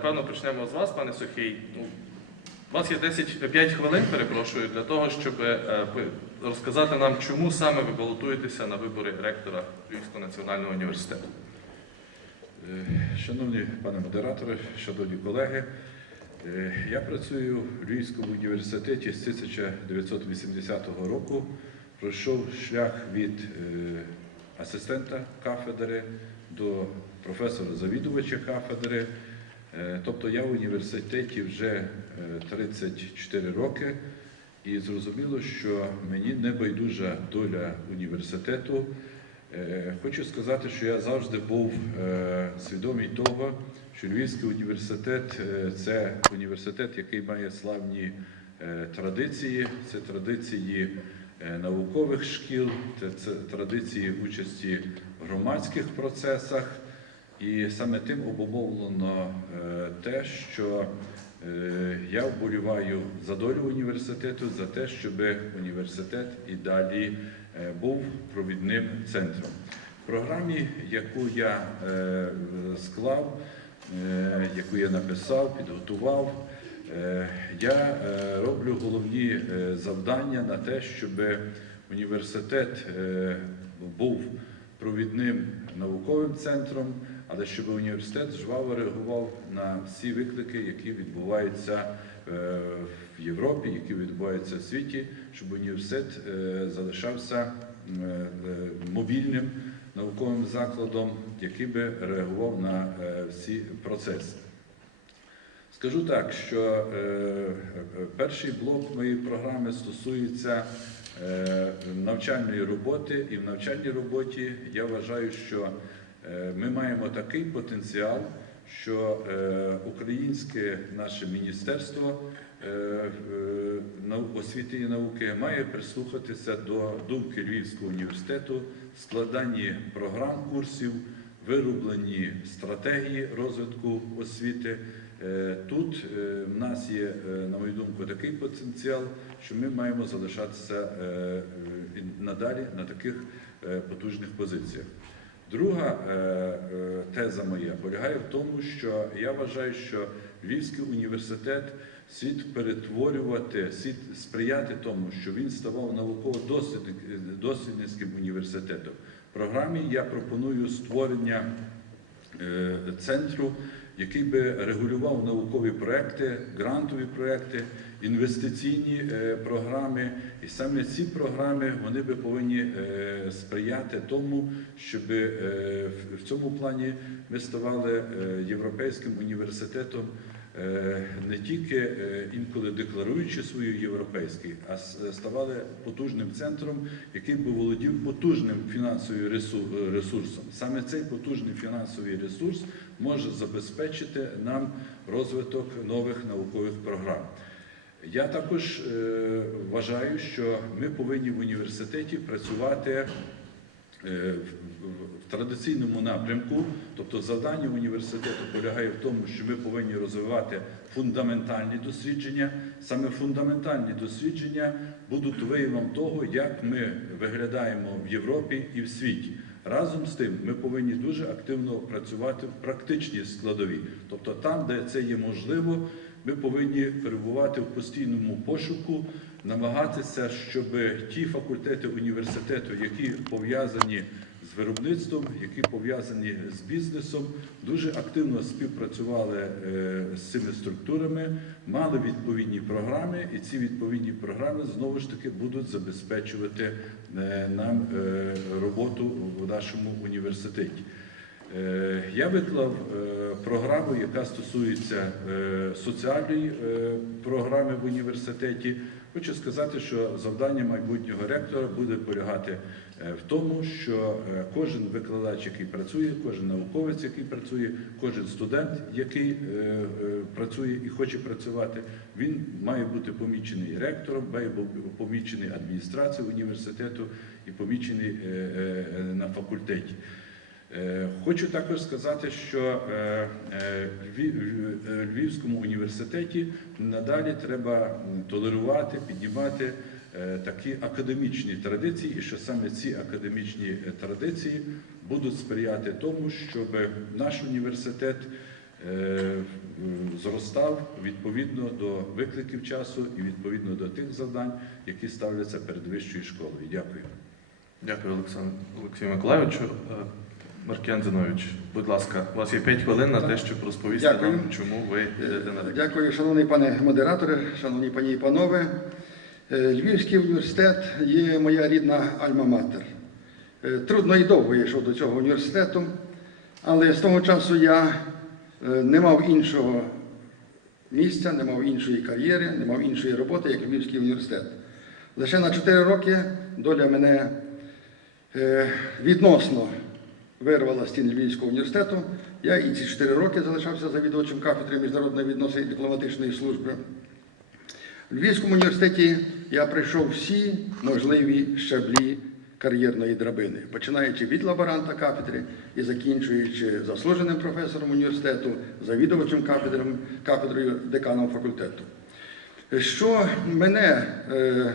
напевно, почнемо з вас, пане Сухий. Ну, у вас є 10, 5 хвилин, перепрошую, для того, щоб е, розказати нам, чому саме ви балотуєтеся на вибори ректора Львівського національного університету. Е, Шановні пане модераторе, шановні колеги, е, я працюю в Львівському університеті з 1980 року. Пройшов шлях від асистента кафедри до професора-завідувача кафедри. Е, Тобто я в університеті вже е, 34 роки, і зрозуміло, що мені не байдужа доля університету. Е, Хочу сказати, що я завжди був е, свідомий того, що Львівський університет е, це університет, який має славні е, традиції, це традиції е, наукових шкіл, це традиції участі в громадських процесах. І саме тим обумовлено е, те, що е, я вболіваю за долю університету, за те, щоб університет і далі е, був провідним центром. В програмі, яку я склав, яку я написав, підготував, я роблю головні завдання на те, щоб університет був провідним науковим центром, але щоб університет жваво реагував на всі виклики, які відбуваються е, в Європі, які відбуваються в світі, щоб університет е, залишався е, мобільним науковим закладом, який би реагував на всі процеси. Скажу так, що перший блок моєї програми стосується навчальної роботи, і в навчальній роботі я вважаю, що ми маємо такий потенціал, що е, українське наше міністерство е, е, освіти і науки має прислухатися до думки Львівського університету, складанні програм курсів, виробленні стратегії розвитку освіти. Е, Тут е, в нас є, е, на мою думку, такий потенціал, що ми маємо залишатися е, е, надалі на таких е, потужних позиціях. Друга е, е, теза моя полягає в тому, що я вважаю, що Львівський університет слід перетворювати, слід сприяти тому, що він ставав науково-дослідницьким університетом. В програмі я пропоную створення е, центру, який би регулював наукові проекти, грантові проекти, інвестиційні е, програми. І саме ці програми вони би повинні е, сприяти тому, щоб е, в- цьому плані ми ставали європейським університетом. Не тільки інколи декларуючи свою європейський, а ставали потужним центром, який би володів потужним фінансовим ресурсом. Саме цей потужний фінансовий ресурс може забезпечити нам розвиток нових наукових програм. Я також е, вважаю, що ми повинні в університеті працювати е, в- традиційному напрямку, тобто завдання університету полягає в тому, що ми повинні розвивати фундаментальні дослідження. Саме фундаментальні дослідження будуть виявом того, як ми виглядаємо в Європі і в світі. Разом з тим, ми повинні дуже активно працювати в практичній складові, тобто там, де це є можливо, ми повинні перебувати в постійному пошуку, намагатися, щоб ті факультети університету, які пов'язані з виробництвом, які пов'язані з бізнесом, дуже активно співпрацювали е, з цими структурами, мали відповідні програми, і ці відповідні програми знову ж таки будуть забезпечувати е, нам е, роботу в нашому університеті. Е, Я виклав е, програму, яка стосується е, соціальної програми в університеті. Хочу сказати, що завдання майбутнього ректора буде полягати в тому, що кожен викладач, який працює, кожен науковець, який працює, кожен студент, який працює і хоче працювати, він має бути помічений ректором, має бути помічений адміністрацією університету і помічений на факультеті. Е, Хочу також сказати, що е, е, Львів- Львівському університеті надалі треба толерувати, піднімати такі академічні традиції, і що саме ці академічні традиції будуть сприяти тому, щоб наш університет зростав відповідно до викликів часу і відповідно до тих завдань, які ставляться перед вищою школою. Дякую. Дякую, Олександр Олексію Миколайовичу. Е, Маркіян Зинович, будь ласка, у вас є 5 хвилин на те, щоб розповісти Дякую. нам, чому ви йдете на ректора. Дякую, шановний пане модераторе, шановні пані і панове. Е, Львівський університет є моя рідна альма-матер. Е, Трудно і довго я йшов до цього університету, але з того часу я е, не мав іншого місця, не мав іншої кар'єри, не мав іншої роботи, як Львівський університет. Лише на 4 роки доля мене е, відносно вирвала стін Львівського університету. Я і ці 4 роки залишався завідувачем кафедри міжнародної відносин і дипломатичної служби. У Львівському університеті я пройшов всі можливі щаблі кар'єрної драбини, починаючи від лаборанта кафедри і закінчуючи заслуженим професором університету, завідувачем кафедром, кафедрою деканом факультету. Що мене е,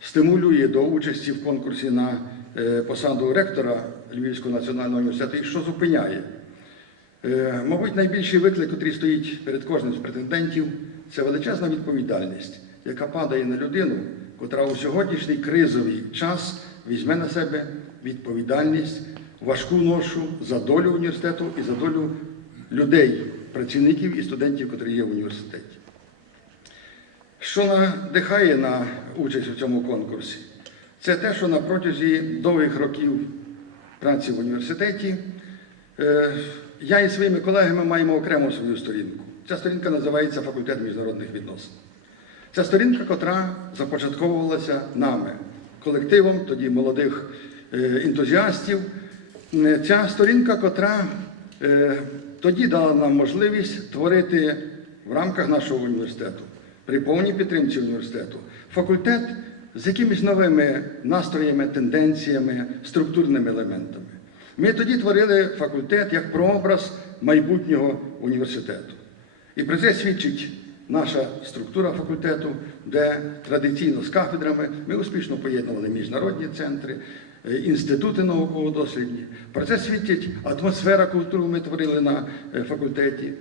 стимулює до участі в конкурсі на посаду ректора Львівського національного університету і що зупиняє? Е, Мабуть, найбільший виклик, який стоїть перед кожним з претендентів, це величезна відповідальність, яка падає на людину, котра у сьогоднішній кризовий час візьме на себе відповідальність, важку ношу за долю університету і за долю людей, працівників і студентів, котрі є в університеті. Що надихає на участь у цьому конкурсі? Це те, що на протязі довгих років праці в університеті е, я і своїми колегами маємо окрему свою сторінку. Ця сторінка називається Факультет міжнародних відносин. Ця сторінка, котра започатковувалася нами, колективом тоді молодих е, ентузіастів. Е, Ця сторінка, котра тоді дала нам можливість творити в рамках нашого університету, при повній підтримці університету, факультет з якимись новими настроями, тенденціями, структурними елементами. Ми тоді творили факультет як прообраз майбутнього університету. І про це свідчить наша структура факультету, де традиційно з кафедрами ми успішно поєднували міжнародні центри, е, інститути науково-дослідні. Про це свідчить атмосфера, яку ми творили на е, факультеті.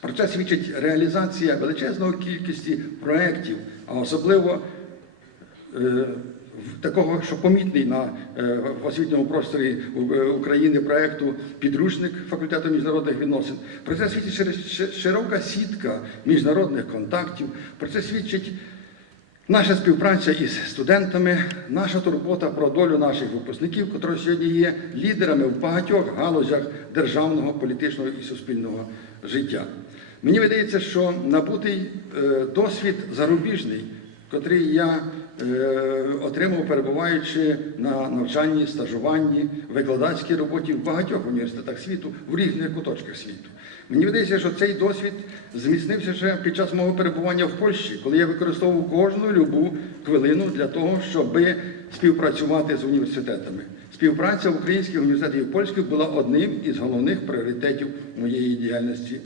Про це свідчить реалізація величезної кількості проєктів, а особливо такого, що помітний на е, освітньому просторі е, України проєкту підручник факультету міжнародних відносин. Про це свідчить широка сітка міжнародних контактів. Про це свідчить наша співпраця із студентами, наша турбота про долю наших випускників, котрі сьогодні є лідерами в багатьох галузях державного, політичного і суспільного життя. Мені видається, що набутий е, досвід зарубіжний, котрий я е, отримав, перебуваючи на навчанні, стажуванні, викладацькій роботі в багатьох університетах світу, в різних куточках світу. Мені видається, що цей досвід зміцнився ще під час мого перебування в Польщі, коли я використовував кожну любу хвилину для того, щоб співпрацювати з університетами. Співпраця в українських університетів і польських була одним із головних пріоритетів моєї діяльності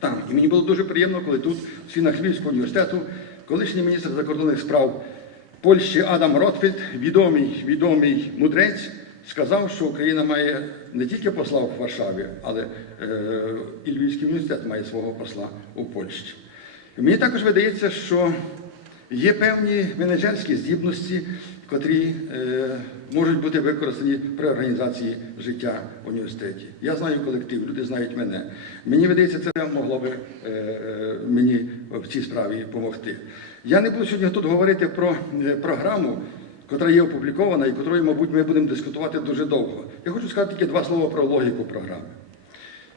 там. І мені було дуже приємно, коли тут, в стінах Львівського університету, колишній міністр закордонних справ Польщі Адам Ротфельд, відомий, відомий мудрець, сказав, що Україна має не тільки посла в Варшаві, але е, і Львівський університет має свого посла у Польщі. Мені також видається, що є певні менеджерські здібності, котрі е, можуть бути використані при організації життя в університеті. Я знаю колектив, люди знають мене. Мені видається, це могло би е, е, мені в цій справі допомогти. Я не буду сьогодні тут говорити про е, програму, котра є опублікована і котрою, мабуть, ми будемо дискутувати дуже довго. Я хочу сказати тільки два слова про логіку програми.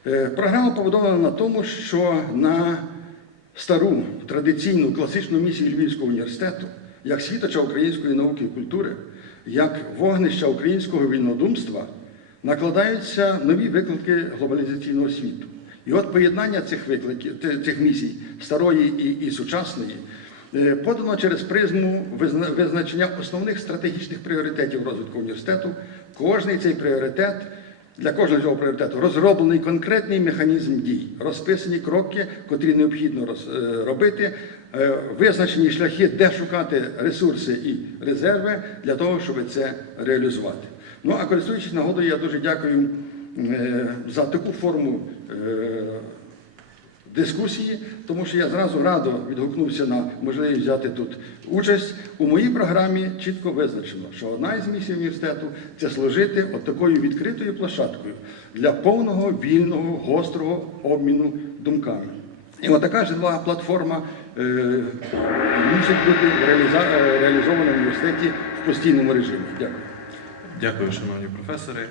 Е, Програма побудована на тому, що на стару традиційну класичну місію Львівського університету, як світоча української науки і культури, як вогнища українського вільнодумства, накладаються нові виклики глобалізаційного світу. І от поєднання цих викликів, цих місій старої і, і сучасної е, подано через призму визна- визначення основних стратегічних пріоритетів розвитку університету. Кожний цей пріоритет для кожного цього пріоритету. Розроблений конкретний механізм дій, розписані кроки, котрі необхідно е, робити, е, визначені шляхи, де шукати ресурси і резерви для того, щоб це реалізувати. Ну а користуючись нагодою, я дуже дякую е, за таку форму дискусії, тому що я зразу радо відгукнувся на можливість взяти тут участь. У моїй програмі чітко визначено, що одна із місій університету це служити от такою відкритою площадкою для повного вільного гострого обміну думками. І от така житлова платформа е, мусить бути реалізована в університеті в постійному режимі. Дякую. Дякую, шановні професори.